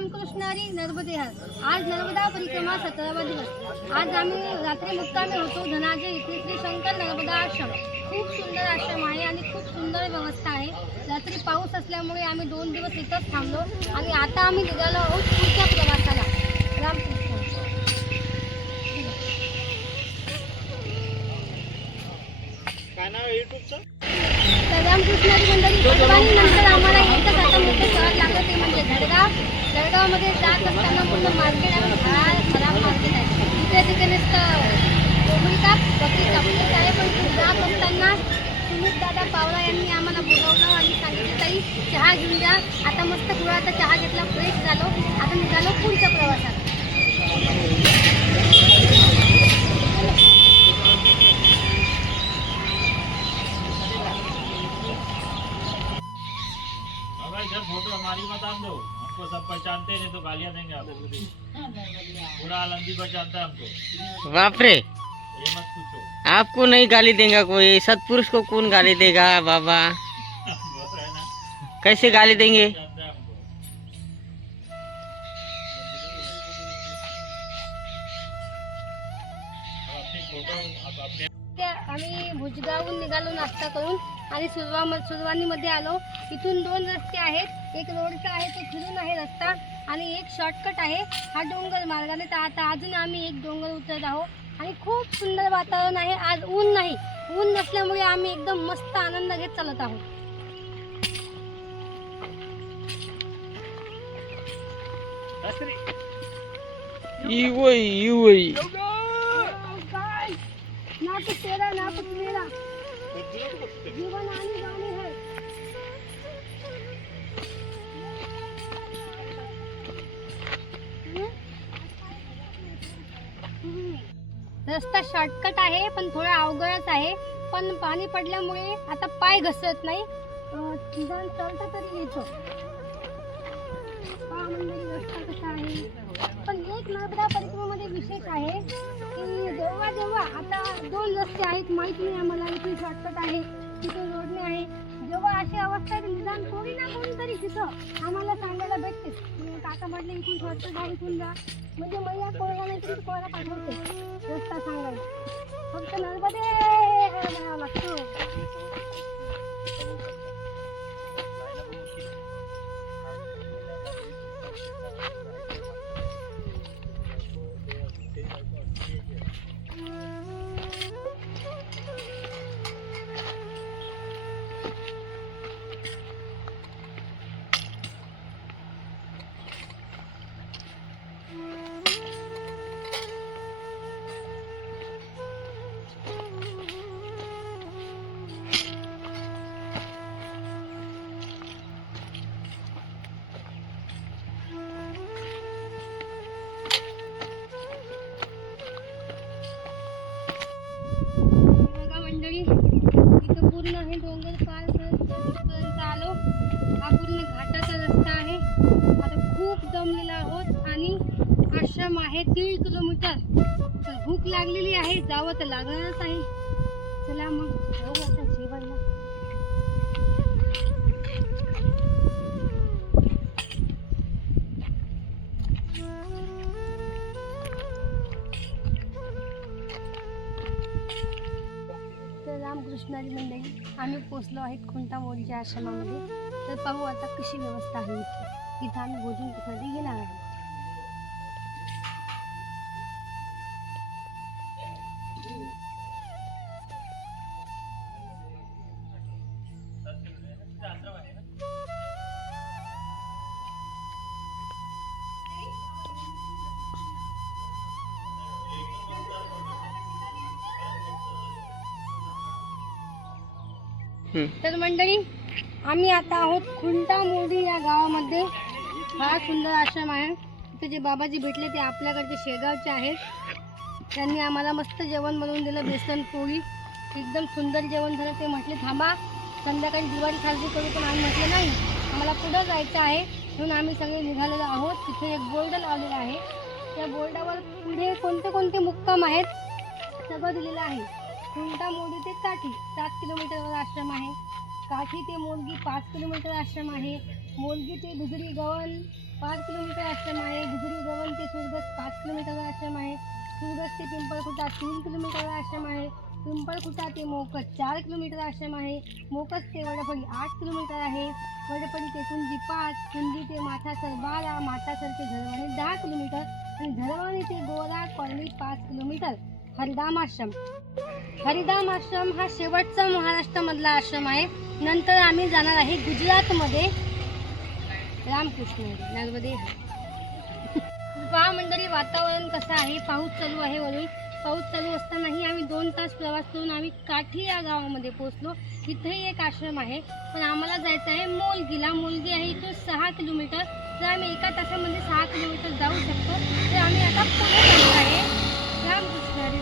रामकृष्णारी नर्मदे आज नर्मदा परिक्रमा सतरावा दिवस. आज आम्ही रात्री मुक्कामी होतो. धनाजे इथे श्री शंकर नर्मदा आश्रम. खूप सुंदर आश्रम आहे आणि खूप सुंदर व्यवस्था आहे. रात्री पाऊस असल्यामुळे आम्ही दोन दिवस इथंच थांबलो. आणि आता आम्ही निघालो आहोत पुढच्या प्रवासाला रामकृष्ण काय नाव आहे युट्यूबचं तर रामकृष्णाची मंडळी सर्वांनी नंतर आम्हाला एकच आता मोठं शहर लागलं ते म्हणजे जळगाव जळगावमध्ये जात असताना पूर्ण मार्केट आहे फार खराब मार्केट आहे ते नुसतं कोंबडी काप बकरी कापलीच आहे पण ते जात सुमित दादा पावला यांनी आम्हाला बोलवलं आणि सांगितलं ताई चहा घेऊन द्या आता मस्त गुळाचा चहा घेतला फ्रेश झालो आता निघालो पुढच्या प्रवासात फोटो हमारी मत आप दो हमको सब पहचानते नहीं तो गालियाँ देंगे आपको पूरा आलमदी पहचानता है हमको बाप रे आपको नहीं गाली देगा कोई सतपुरुष को कौन गाली देगा बाबा? कैसे गाली देंगे? आम्ही भुजगावून निघालो नाश्ता करून आणि सुरवा सुरवानीमध्ये आलो. इथून दोन रस्ते आहेत. एक रोडचा आहे तो फिरून आहे रस्ता. आणि एक शॉर्टकट आहे हा डोंगर मार्गाने. तर आता अजून आम्ही एक डोंगर उतरत आहोत आणि खूप सुंदर वातावरण आहे. आज ऊन नाही. ऊन नसल्यामुळे आम्ही एकदम मस्त आनंद घेत चालत आहोत. इवई इवई. ना तेरा ना मेरा जीवन आनी रस्ता शॉर्टकट आहे पण थोडा अवघडच आहे. पण पाणी पडल्यामुळे आता पाय घसरत नाही. अं, निदान चालता तरी येतो. रस्ता कसा आहे? पण एक नर्मदा परिक्रमामध्ये विशेष आहे की जेव्हा जेव्हा आता दोन रस्ते आहेत माहीत नाही आम्हाला इथे शॉर्टकट आहे तिथे रोडने आहे. जेव्हा अशी अवस्था आहे निदान कोणी ना कोणीतरी तिथं आम्हाला सांगायला भेटते काका म्हटलं इथून शॉर्टकट जा इथून जा. म्हणजे मैया कोणाला नाही तरी कोणाला पाठवते. रस्ता सांगायला. फक्त नर्मदे म्हणावं लागतो. पूर्ण हे डोंगर पार करत आलो. हा पूर्ण घाटाचा रस्ता आहे. आता खूप जमलेला आहोत आणि आश्रम आहे दीड किलोमीटर. तर भूक लागलेली आहे. जावं तर लागणारच आहे. चला मग जाऊ आता. जेवायला मंडळी आम्ही पोचलो आहेत खुंटा मोडीच्या आश्रमामध्ये. तर पाहू आता कशी व्यवस्था आहे इथे. इथं आम्ही भोजनसाठी घेणार आहे तर मंडळी आम्ही आता आहोत खुंटामोडी या गावामध्ये. हा सुंदर आश्रम आहे. तिथे जे बाबाजी भेटले ते आपल्याकडचे शेगावचे आहेत. त्यांनी आम्हाला मस्त जेवण बनवून दिलं बेसन पोळी. एकदम सुंदर जेवण झालं. ते म्हटले थांबा संध्याकाळी दिवाळी साजरी करू. पण आम्ही म्हटलं नाही आम्हाला पुढं जायचं आहे. म्हणून आम्ही सगळे निघालेलो आहोत. तिथे एक बोर्ड लावलेला आहे. त्या बोर्डावर पुढे कोणते कोणते मुक्काम आहेत सगळं दिलेलं आहे. खुंटा मोदी ते काठी सात किलोमीटरवर आश्रम आहे. काठी ते मोलगी पाच किलोमीटर आश्रम आहे. मोलगी ते गुजरी गवन पाच किलोमीटर आश्रम आहे. गुजरी गवन ते सुरगस पाच किलोमीटरवर आश्रम आहे. सुरगस ते पिंपळखुटा तीन किलोमीटरवर आश्रम आहे. पिंपळखुटा ते मोकस चार किलोमीटर आश्रम आहे. मोकस ते वडपडी आठ किलोमीटर आहे. वडपडी ते कुंजी पाच कुंजी ते माथासर बारा माथासर ते झरवाणी दहा किलोमीटर आणि झरवाणी ते गोरा कॉलनी पाच किलोमीटर. हरिधाम आश्रम. हरिधाम आश्रम हा शेवटचा महाराष्ट्रामधला आश्रम आहे. नंतर आम्ही जाणार आहे गुजरातमध्ये. रामकृष्ण. नर्मदे पहा मंडळी वातावरण कसं आहे? पाऊस चालू आहे वरून. पाऊस चालू असतानाही आम्ही दोन तास प्रवास करून आम्ही काठी या गावामध्ये पोहोचलो. इथेही एक आश्रम आहे. पण आम्हाला जायचं आहे मोलगीला. मोलगी आहे इथून सहा किलोमीटर. तर आम्ही एका तासामध्ये सहा किलोमीटर जाऊ शकतो तर आम्ही आता पुढे जाणार आहे. रामकृष्ण हरी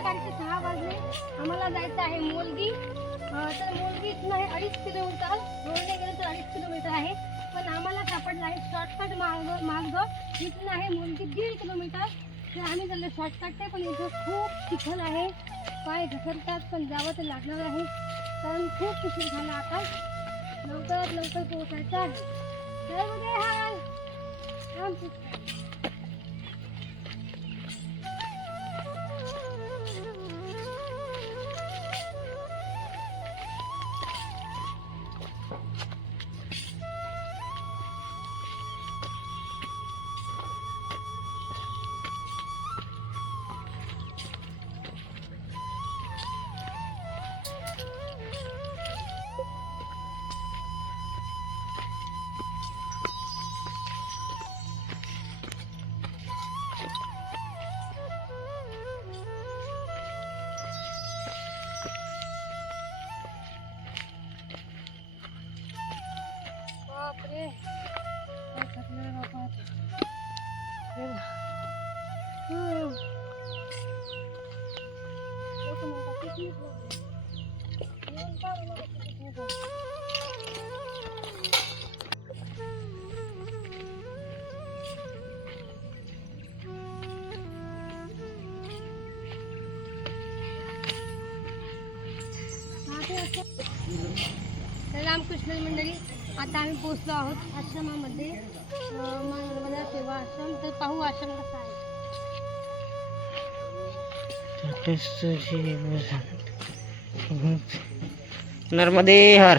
संध्याकाळचे सहा वाजले. आम्हाला जायचं आहे मोलगी. तर मोलगी इथून आहे अडीच किलोमीटर रोडने गेलं तर अडीच किलोमीटर आहे. पण आम्हाला सापडला आहे शॉर्टकट मार्ग मार्ग. इथून आहे मोलगी दीड किलोमीटर. तर आम्ही चाललो शॉर्टकट पण इथं खूप चिखल आहे. पाय घसरतात पण जावं तर लागणार आहे कारण खूप उशीर झाला आता. लवकरात लवकर पोहोचायचं आहे. तर उद्या हा आमचं रामकृष्ण मंडळी आता आम्ही पोहोचलो आहोत आश्रमामध्ये. मला नर्मदा सेवा आश्रम तर पाहू आश्रम कसा आहे. नर्मदे हर.